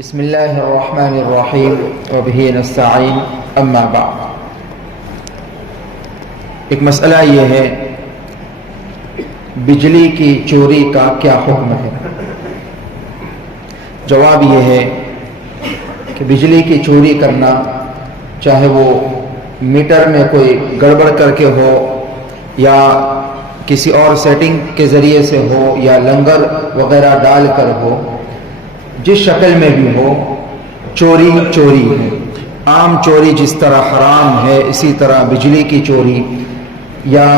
بسم اللہ الرحمن الرحیم وبہ نستعین اما بعد۔ ایک مسئلہ یہ ہے بجلی کی چوری کا کیا حکم ہے۔ جواب یہ ہے کہ بجلی کی چوری کرنا، چاہے وہ میٹر میں کوئی گڑبڑ کر کے ہو یا کسی اور سیٹنگ کے ذریعے سے ہو یا لنگر وغیرہ ڈال کر ہو، جس شکل میں بھی ہو، چوری چوری ہے۔ عام چوری جس طرح حرام ہے، اسی طرح بجلی کی چوری یا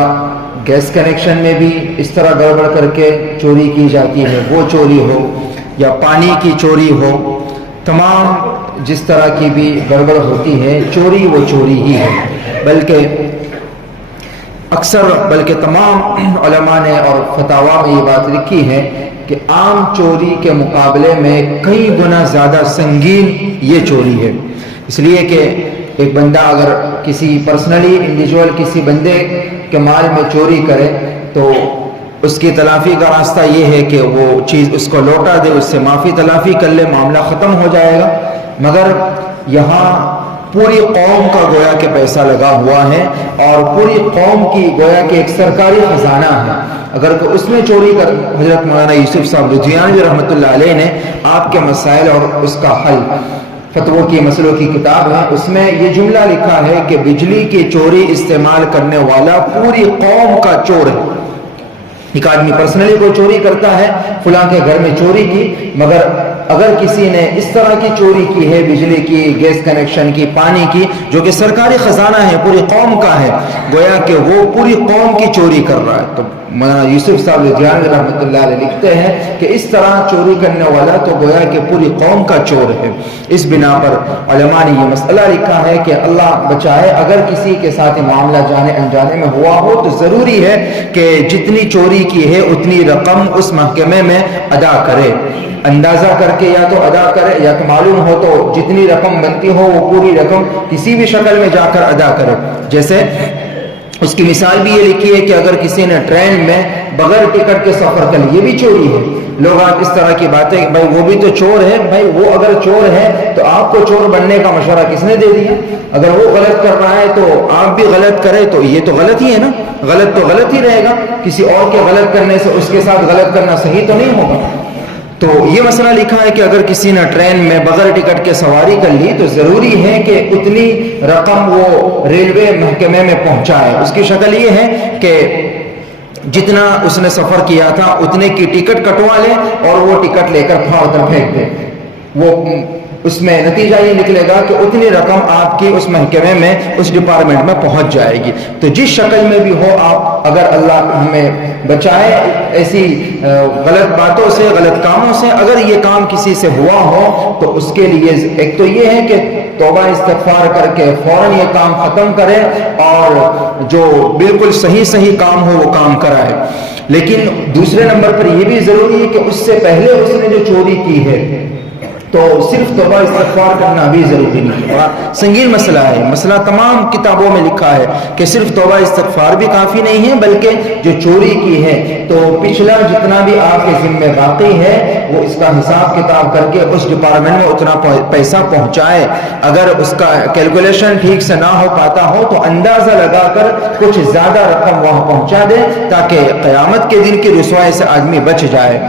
گیس کنیکشن میں بھی اس طرح گڑبڑ کر کے چوری کی جاتی ہے، وہ چوری ہو، یا پانی کی چوری ہو، تمام جس طرح کی بھی گڑبڑ ہوتی ہے، چوری وہ چوری ہی ہے۔ بلکہ تمام علماء نے اور فتاوا میں یہ بات لکھی ہے کہ عام چوری کے مقابلے میں کئی گنا زیادہ سنگین یہ چوری ہے۔ اس لیے کہ ایک بندہ اگر کسی پرسنلی انڈیویجول کسی بندے کے مال میں چوری کرے تو اس کی تلافی کا راستہ یہ ہے کہ وہ چیز اس کو لوٹا دے، اس سے معافی تلافی کر لے، معاملہ ختم ہو جائے گا۔ مگر یہاں پوری قوم کا گویا کہ پیسہ لگا ہوا ہے اور پوری قوم کی گویا کہ ایک سرکاری خزانہ ہے۔ اگر اس میں چوری کر، حضرت مولانا یوسف صاحب لدھیانوی رحمۃ اللہ علیہ نے آپ کے مسائل اور اس کا حل، فتووں کی مسئلوں کی کتاب ہے، اس میں یہ جملہ لکھا ہے کہ بجلی کی چوری استعمال کرنے والا پوری قوم کا چور ہے۔ ایک آدمی پرسنلی کوئی چوری کرتا ہے، فلاں کے گھر میں چوری کی، مگر اگر کسی نے اس طرح کی چوری کی ہے، بجلی کی، گیس کنیکشن کی، پانی کی، جو کہ سرکاری خزانہ ہے، پوری قوم کا ہے، گویا کہ وہ پوری قوم کی چوری کر رہا ہے۔ تو مولانا یوسف صاحب لدھیانوی رحمۃ اللہ علیہ لکھتے ہیں کہ اس طرح چوری کرنے والا تو گویا کہ پوری قوم کا چور ہے۔ اس بنا پر علماء نے یہ مسئلہ لکھا ہے کہ اللہ بچائے، اگر کسی کے ساتھ معاملہ جانے انجانے میں ہوا ہو تو ضروری ہے کہ جتنی چوری کی ہے اتنی رقم اس محکمے میں ادا کرے، اندازہ کر کے یا تو ادا کرے، یا تو معلوم ہو تو جتنی رقم بنتی ہو وہ پوری رقم کسی بھی شکل میں جا کر ادا کرے۔ جیسے اس کی مثال بھی یہ لکھی ہے کہ اگر کسی نے ٹرین میں بغیر ٹکٹ کے سفر کر لی، یہ بھی چوری ہے۔ لوگ آپ اس طرح کی باتیں کہ بھائی وہ بھی تو چور ہے، بھائی وہ اگر چور ہے تو آپ کو چور بننے کا مشورہ کس نے دے دیا؟ اگر وہ غلط کر رہا ہے تو آپ بھی غلط کریں تو یہ تو غلط ہی ہے نا، غلط تو غلط ہی رہے گا۔ کسی اور کے غلط کرنے سے اس کے ساتھ غلط کرنا صحیح تو نہیں ہوگا۔ تو یہ مسئلہ لکھا ہے کہ اگر کسی نے ٹرین میں بغیر ٹکٹ کے سواری کر لی تو ضروری ہے کہ اتنی رقم وہ ریلوے محکمے میں پہنچائے۔ اس کی شکل یہ ہے کہ جتنا اس نے سفر کیا تھا اتنے کی ٹکٹ کٹوا لے اور وہ ٹکٹ لے کر پھاڑ کر پھینک دے۔ وہ اس میں نتیجہ یہ نکلے گا کہ اتنی رقم آپ کی اس محکمے میں، اس ڈپارٹمنٹ میں پہنچ جائے گی۔ تو جس شکل میں بھی ہو، آپ اگر اللہ ہمیں بچائے ایسی غلط باتوں سے، غلط کاموں سے، اگر یہ کام کسی سے ہوا ہو تو اس کے لیے ایک تو یہ ہے کہ توبہ استغفار کر کے فوراً یہ کام ختم کرے اور جو بالکل صحیح کام ہو وہ کام کرائے۔ لیکن دوسرے نمبر پر یہ بھی ضروری ہے کہ اس سے پہلے اس نے جو چوری کی ہے تو صرف توبہ استغفار کرنا بھی ضروری نہیں ہے۔ بڑا سنگین مسئلہ ہے، مسئلہ تمام کتابوں میں لکھا ہے کہ صرف توبہ استغفار بھی کافی نہیں ہے، بلکہ جو چوری کی ہے تو پچھلا جتنا بھی آپ کے ذمہ باقی ہے وہ اس کا حساب کتاب کر کے اس ڈپارٹمنٹ میں اتنا پیسہ پہنچائے۔ اگر اس کا کیلکولیشن ٹھیک سے نہ ہو پاتا ہو تو اندازہ لگا کر کچھ زیادہ رقم وہاں پہنچا دے تاکہ قیامت کے دن کی رسوائی سے آدمی بچ جائے۔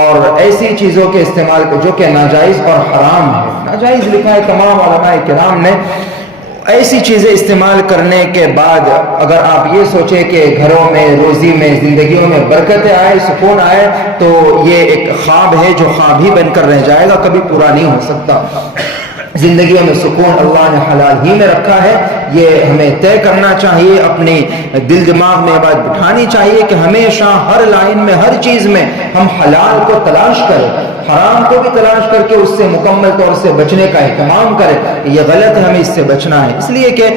اور ایسی چیزوں کے استعمال کو جو کہ ناجائز اور حرام ہے، ناجائز لکھا ہے تمام علماء کرام نے، ایسی چیزیں استعمال کرنے کے بعد اگر آپ یہ سوچیں کہ گھروں میں، روزی میں، زندگیوں میں برکتیں آئے، سکون آئے، تو یہ ایک خواب ہے جو خواب ہی بن کر رہ جائے گا، کبھی پورا نہیں ہو سکتا۔ زندگیوں میں سکون اللہ نے حلال ہی میں رکھا ہے، یہ ہمیں طے کرنا چاہیے، اپنی دل دماغ میں بات بٹھانی چاہیے کہ ہمیشہ ہر لائن میں، ہر چیز میں ہم حلال کو تلاش کریں، حرام کو بھی تلاش کر کے اس سے مکمل طور سے بچنے کا اہتمام کریں۔ یہ غلط ہے، ہمیں اس سے بچنا ہے، اس لیے کہ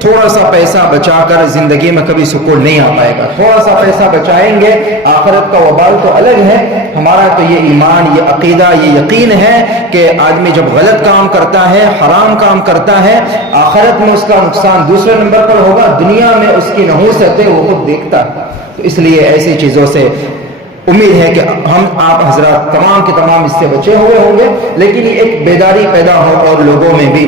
تھوڑا سا پیسہ بچا کر زندگی میں کبھی سکون نہیں آ پائے گا۔ تھوڑا سا پیسہ بچائیں گے، آخرت کا وبال تو الگ ہے۔ ہمارا تو یہ ایمان، یہ عقیدہ، یہ یقین ہے کہ آدمی جب غلط کام کرتا ہے، حرام کام کرتا ہے، آخرت میں اس کا نقصان دوسرے نمبر پر ہوگا، دنیا میں اس کی نحوست ہے وہ خود دیکھتا ہے۔ تو اس لیے ایسی چیزوں سے امید ہے کہ ہم آپ حضرات تمام کے تمام اس سے بچے ہوئے ہوں گے، لیکن یہ ایک بیداری پیدا ہو اور لوگوں میں بھی،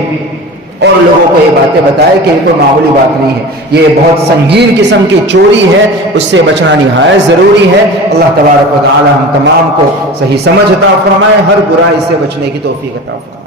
اور لوگوں کو یہ باتیں بتائے کہ یہ کوئی معمولی بات نہیں ہے، یہ بہت سنگین قسم کی چوری ہے، اس سے بچنا نہایت ضروری ہے۔ اللہ تبارک و تعالی ہم تمام کو صحیح سمجھ عطا فرمائے، ہر برائی سے بچنے کی توفیق عطا فرمائے۔